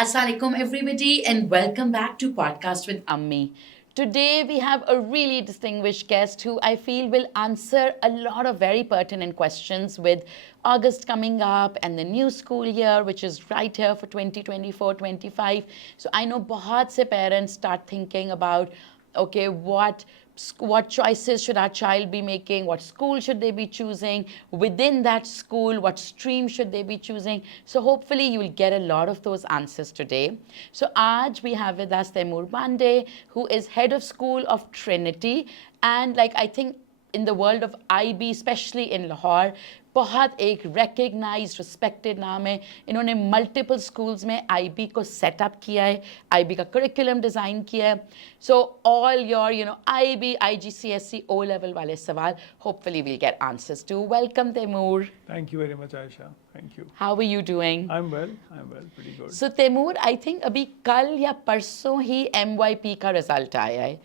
Assalamualaikum everybody and welcome back to Podcast with Ammi. Today we have a really distinguished guest who I feel will answer a lot of very pertinent questions with August coming up and the new school year which is right here for 2024-25. So I know bahut se parents start thinking about okay what choices should our child be making, what school should they be choosing, within that school what stream should they be choosing. So hopefully you will get a lot of those answers today. So aaj we have with us Taimur Bande, who is head of school of Trinity, and like I think in the world of IB, especially in Lahore, बहुत एक recognized, respected नाम है. इन्होंने multiple schools में IB को set up किया है, IB का curriculum design किया है. So all your, IB, IGCSE, O level वाले सवाल, hopefully we'll get answers to. Welcome Taimur. Thank you very much, Aisha. Thank you. How are you doing? I'm well, pretty good. So Taimur, I think अभी कल या परसों ही MYP का result आया है.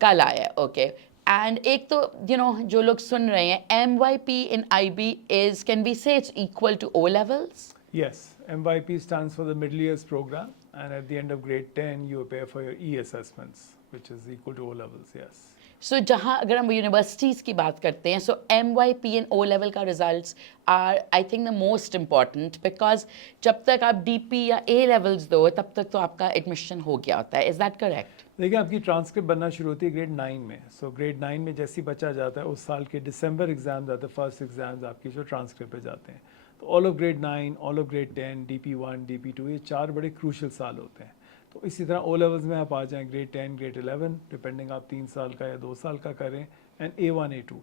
कल आया है, okay. And एक तो जो लोग सुन रहे हैं, MYP in IB is, can we say it's equal to O levels? Yes, MYP stands for the Middle Years Program, and at the end of grade 10 you appear for your E assessments, which is equal to O levels. Yes. So जहाँ अगर हम यूनिवर्सिटीज़ की बात करते हैं, so MYP and O level का results are I think the most important because जब तक आप DP या A levels दो तब तक तो आपका admission हो गया होता है. Is that correct? देखिए, आपकी ट्रांसक्रिप्ट बनना शुरू होती है ग्रेड 9 में. सो ग्रेड 9 में जैसे ही बच्चा जाता है उस साल के दिसंबर एग्जाम्स आते हैं, फर्स्ट एग्जाम्स आपकी जो ट्रांसक्रिप्ट पे जाते हैं. तो all of grade 9, all of grade 10, DP1, DP2, ये 4 बड़े क्रूशल साल होते हैं. तो इसी तरह ओ लेवल्स में आप आ जाएँ ग्रेड 10, ग्रेड 11, डिपेंडिंग आप 3 साल का या 2 साल का करें, and A1, A2.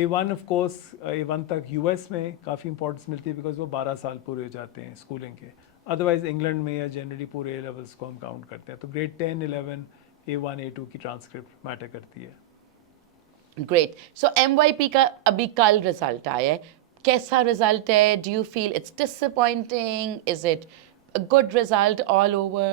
A1 of course A1 तक US में काफ़ी इंपॉर्टेंस मिलती है बिकॉज वो 12 साल पूरे हो जाते हैं स्कूलिंग के. अदरवाइज इंग्लैंड में या जनरली पूरे A लेवल्स को हम काउंट करते हैं. तो ग्रेड 10, 11, A1, A2 की ट्रांसक्रिप्ट मैटर करती है. ग्रेट. सो MYP का अभी कल रिजल्ट आया है. कैसा रिजल्ट है? Do you feel it's disappointing? Is it a good result all over?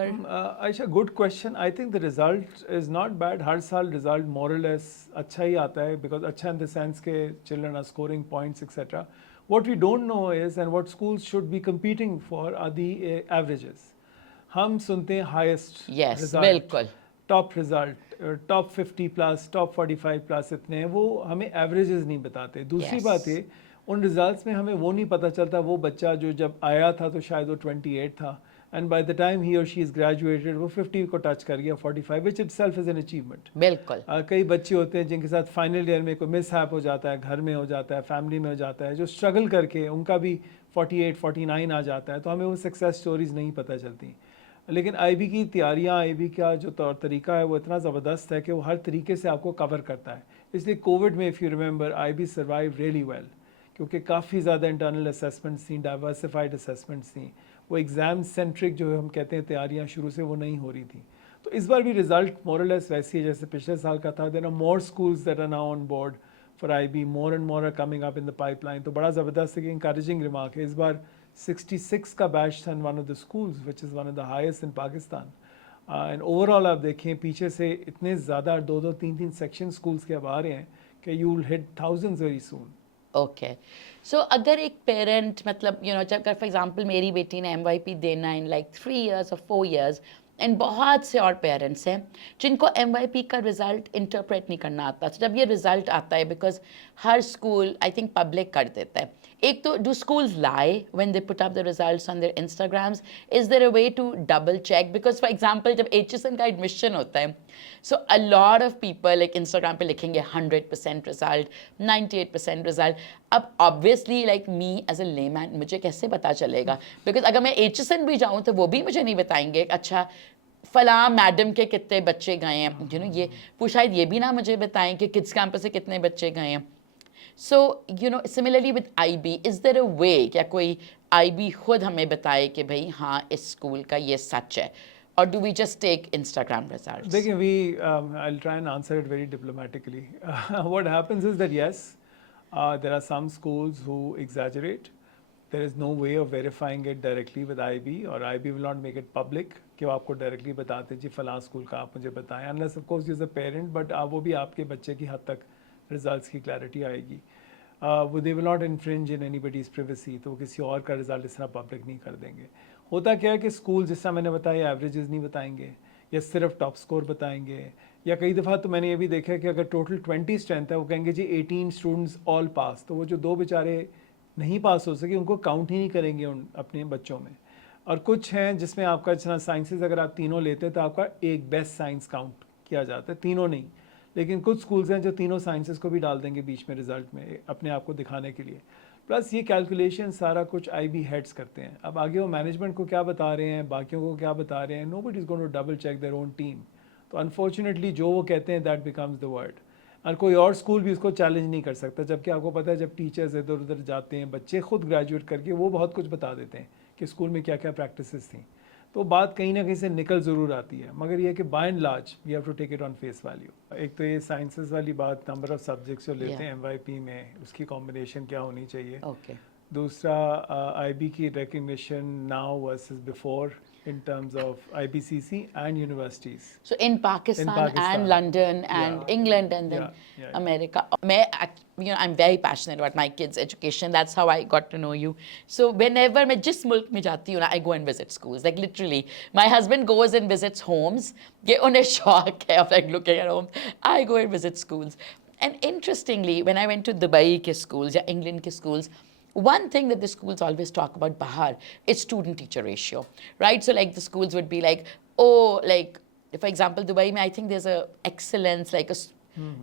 Aisha, good question. I think the result is not bad. हर साल result more or less अच्छा ही आता है because अच्छा in the sense के children are scoring points etc. What we don't know is and what schools should be competing for are the averages. हम सुनते हैं highest yes, result, बिल्कुल. Top result, top 50 plus, top 45 प्लस, इतने हैं. वो हमें एवरेजेस नहीं बताते. दूसरी बात है, उन रिजल्ट्स में हमें वो नहीं पता चलता वो बच्चा जो जब आया था तो शायद वो 28 था एंड बाय द टाइम ही और शी इज़ ग्रेजुएटेड वो 50 को टच कर गया, 45, which it self is an achievement. बिल्कुल. कई बच्चे होते हैं जिनके साथ फाइनल ईयर में कोई मिस हैप हो जाता है, घर में हो जाता है, फैमिली में हो जाता है, जो स्ट्रगल करके उनका भी 48, 49 आ जाता है. तो हमें वो सक्सेस स्टोरीज नहीं पता चलती. लेकिन IB की तैयारियाँ, IB का जो तौर तरीका है वो इतना ज़बरदस्त है कि वो हर तरीके से आपको कवर करता है. इसलिए कोविड में if you remember IB survive really well क्योंकि काफ़ी ज़्यादा इंटरनल असेसमेंट्स थी, डाइवर्सिफाइड असेसमेंट्स थी. वो एग्ज़ाम सेंट्रिक जो हम कहते हैं तैयारियाँ शुरू से वो नहीं हो रही थी. तो इस बार भी रिज़ल्ट मोरलेस वैसी है जैसे पिछले साल का था. There are more schools that are now on board for IB, more and more are coming up in the pipeline. तो बड़ा ज़बरदस्त है कि इंकरेजिंग रिमार्क है. इस बार 66 का बैच था in one of the schools which is one of the highest in Pakistan. And overall आप देखें पीछे से इतने ज़्यादा 2-2, 3-3 सेक्शन स्कूल्स के अब आ रहे हैं कि you will hit thousands very soon. Okay. So अगर एक पेरेंट मतलब जब फॉर एग्जांपल मेरी बेटी ने MYP देना इन लाइक 3 years और 4 years एंड बहुत से और पेरेंट्स हैं जिनको MYP का रिज़ल्ट इंटरप्रेट नहीं करना आता. तो जब ये रिज़ल्ट आता है बिकॉज हर स्कूल आई थिंक पब्लिक कर देता है. एक तो do schools lie when they put up the results on their Instagrams? Is there a way to double check? Because for example जब HSN का एडमिशन होता है so a lot of people like Instagram पे लिखेंगे 100% result, 98% result. अब obviously like me as a layman मुझे कैसे पता चलेगा? बिकॉज अगर मैं HSN भी जाऊँ तो वो भी मुझे नहीं बताएंगे अच्छा फला मैडम के कितने बच्चे गए हैं. ये वो शायद ये भी ना मुझे बताएं कि किड्स कैंपस से कितने बच्चे गए हैं. So similarly with IB, is there a way क्या कोई IB खुद हमें बताए कि भाई हाँ इस स्कूल का ये सच है, or do we just take Instagram results? देखिए, I'll try and answer it very diplomatically. What happens is that yes, there are some schools who exaggerate. There is no way of verifying it directly with IB, or IB will not make it public कि वो आपको डायरेक्टली बताते जी फलां स्कूल का आप मुझे बताएं, unless of course you're a parent, but वो भी आपके बच्चे की हद तक रिजल्ट्स की क्लैरिटी आएगी. वो they will not infringe in anybody's privacy. तो वो किसी और का रिजल्ट इस तरह पब्लिक नहीं कर देंगे. होता क्या है कि स्कूल जैसा मैंने बताया एवरेजेस नहीं बताएंगे या सिर्फ टॉप स्कोर बताएंगे, या कई दफ़ा तो मैंने ये भी देखा है कि अगर टोटल 20 स्ट्रेंथ है वो कहेंगे जी 18 स्टूडेंट्स ऑल पास, तो वो जो 2 बेचारे नहीं पास हो सके उनको काउंट ही नहीं करेंगे उन अपने बच्चों में। और कुछ हैं जिसमें आपका जितना साइंसेस अगर आप तीनों लेते हैं तो आपका एक बेस्ट साइंस काउंट किया जाता है, तीनों नहीं। लेकिन कुछ स्कूल्स हैं जो तीनों साइंसेस को भी डाल देंगे बीच में रिजल्ट में अपने आप को दिखाने के लिए। प्लस ये कैलकुलेशन सारा कुछ IB हेड्स करते हैं। अब आगे वो मैनेजमेंट को क्या बता रहे हैं, बाकियों को क्या बता रहे हैं, nobody is going to double check their own team. तो अनफॉर्चुनेटली जो वो कहते हैं दैट बिकम्स द वर्ड, और कोई और स्कूल भी उसको चैलेंज नहीं कर सकता। जबकि आपको पता है जब टीचर्स इधर उधर जाते हैं, बच्चे खुद ग्रेजुएट करके वो बहुत कुछ बता देते हैं कि स्कूल में क्या क्या प्रैक्टिसेस थी। तो बात कहीं ना कहीं से निकल ज़रूर आती है, मगर ये कि by and large we have to take it on face value. एक तो ये साइंसेस वाली बात, नंबर ऑफ सब्जेक्ट्स जो लेते हैं MYP में उसकी कॉम्बिनेशन क्या होनी चाहिए। Okay. दूसरा IB की recognition now versus before in terms of IBCC and universities. So in Pakistan, Pakistan. and London and Yeah. England and then Yeah. America. I'm very passionate about my kids' education. That's how I got to know you. So whenever मैं जिस मुल्क में जाती हूँ ना, I go and visit schools. Like literally, my husband goes and visits homes. ये उन्हें शौक है of like looking at homes. I go and visit schools. And interestingly, when I went to Dubai के schools या England के schools, one thing that the schools always talk about Bahar is student-teacher ratio, right? So like the schools would be like, oh, like for example, Dubai में I think there's a excellence, like a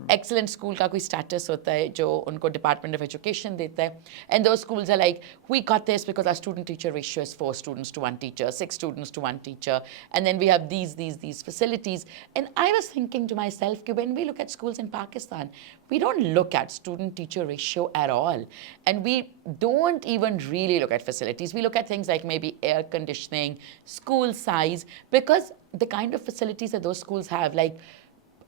excellent school का कोई status होता है जो उनको Department of Education देता है, and those schools are like, we got this because our student-teacher ratio is 4 students to 1 teacher, 6 students to 1 teacher, and then we have these facilities. And I was thinking to myself, when we look at schools in Pakistan, we don't look at student-teacher ratio at all, and we don't even really look at facilities. We look at things like maybe air conditioning, school size, because the kind of facilities that those schools have, like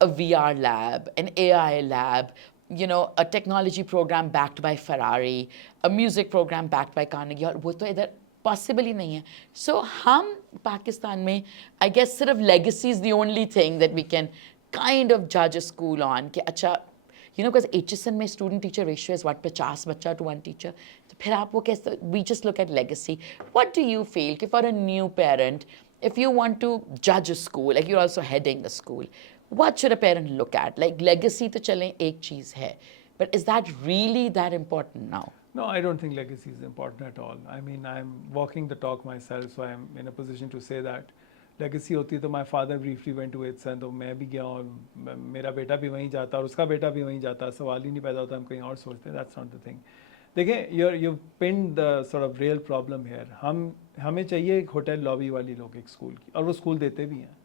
a VR lab, an AI lab, you know, a technology program backed by Ferrari, a music program backed by Carnegie, और वो तो इधर possible ही नहीं है. So हम पाकिस्तान में, I guess सिर्फ legacy is the only thing that we can kind of judge a school on कि अच्छा, you know, because HSN में student teacher ratio is what, 50 बच्चा to 1 teacher. तो फिर आप वो कैसे, we just look at legacy. What do you feel कि for a new parent, if you want to judge a school, like you're also heading the school, what should a parent look at? Like legacy तो चलें एक चीज़ है, but is that really that important now? No, I don't think legacy is important at all. I mean, I'm walking the talk myself, so I'm in a position to say that. Legacy होती तो my father briefly went to HSN, तो मैं भी गया और मेरा बेटा भी वहीं जाता और उसका बेटा भी वहीं जाता, सवाल ही नहीं पैदा होता हम कहीं और सोचते हैं. That's not the thing. देखें, you pin the sort of real problem here. हमें चाहिए एक होटल लॉबी वाली लोग एक स्कूल की, और वो स्कूल देते भी हैं.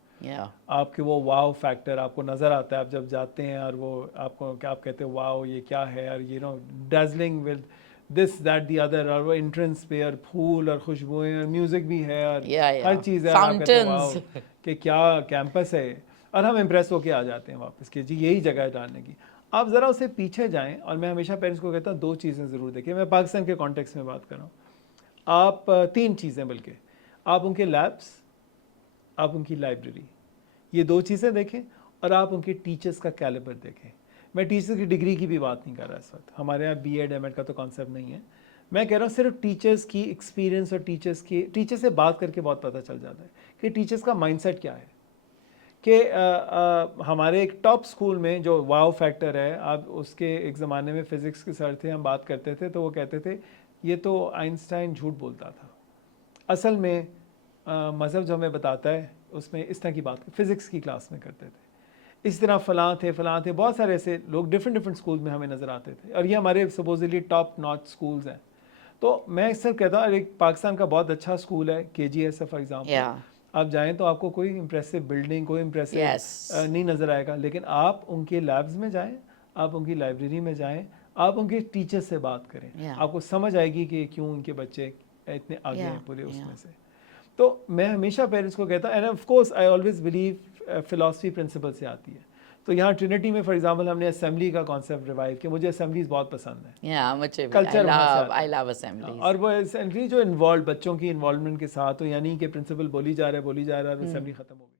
आपके वो वाव फैक्टर आपको नज़र आता है आप जब जाते हैं, और वो आपको क्या आप कहते हैं वाव ये क्या है, और you know dazzling with this that the other, और वो एंट्रेंस पे और फूल और खुशबुएं और म्यूजिक भी है और हर चीज़ है. आप कहते हैं वाव कि क्या कैंपस है, और हम इम्प्रेस होके आ जाते हैं वापस कि जी यही जगह है डालने की. आप ज़रा उससे पीछे जाएँ, और मैं हमेशा पेरेंट्स को कहता हूँ 2 चीज़ें ज़रूर देखें. मैं पाकिस्तान के कॉन्टेक्स्ट में बात कर रहा हूँ. आप 3 चीज़ें, बल्कि आप उनके लैब्स, आप उनकी लाइब्रेरी, ये 2 चीज़ें देखें, और आप उनके टीचर्स का कैलिबर देखें. मैं टीचर्स की डिग्री की भी बात नहीं कर रहा इस वक्त, हमारे यहाँ BEd MAd का तो कॉन्सेप्ट नहीं है. मैं कह रहा हूँ सिर्फ टीचर्स की एक्सपीरियंस, और टीचर से बात करके बहुत पता चल जाता है कि टीचर्स का माइंडसेट क्या है. कि हमारे एक टॉप स्कूल में जो वाव फैक्टर है, आप उसके एक ज़माने में फ़िज़िक्स के सर थे, हम बात करते थे तो वो कहते थे ये तो आइंस्टाइन झूठ बोलता था. असल में मज़हब जो हमें बताता है उसमें इस तरह की बात फ़िज़िक्स की क्लास में करते थे. इस तरह फ़लाँ थे, बहुत सारे ऐसे लोग डिफरेंट स्कूल्स में हमें नज़र आते थे, और ये हमारे सपोजली टॉप नॉच स्कूल्स हैं. तो मैं सिर्फ कहता हूँ एक पाकिस्तान का बहुत अच्छा स्कूल है KGS फॉर एग्जाम्पल. आप जाएं तो आपको कोई इम्प्रेसिव बिल्डिंग, कोई इम्प्रेसिव नहीं नज़र आएगा, लेकिन आप उनके लैब्स में जाएं, आप उनकी लाइब्रेरी में जाएं, आप उनके टीचर से बात करें, आपको समझ आएगी कि क्यों उनके बच्चे इतने आगे हैं पूरे उसमें से. तो मैं हमेशा पेरेंट्स को कहता हूँ, and of course I always believe philosophy principle से आती है. तो यहाँ ट्रिनिटी में फॉर एग्जांपल हमने असेंबली का कॉन्सेप्ट रिवाइव किया. मुझे असेंबलीज बहुत पसंद है, मुझे कल्चर आई लव असेंबलीज, और वो असेंबली जो इन्वॉल्व बच्चों की इन्वॉल्वमेंट के साथ हो, यानी कि प्रिंसिपल बोली जा रहा है और असेंबली खत्म हो गई.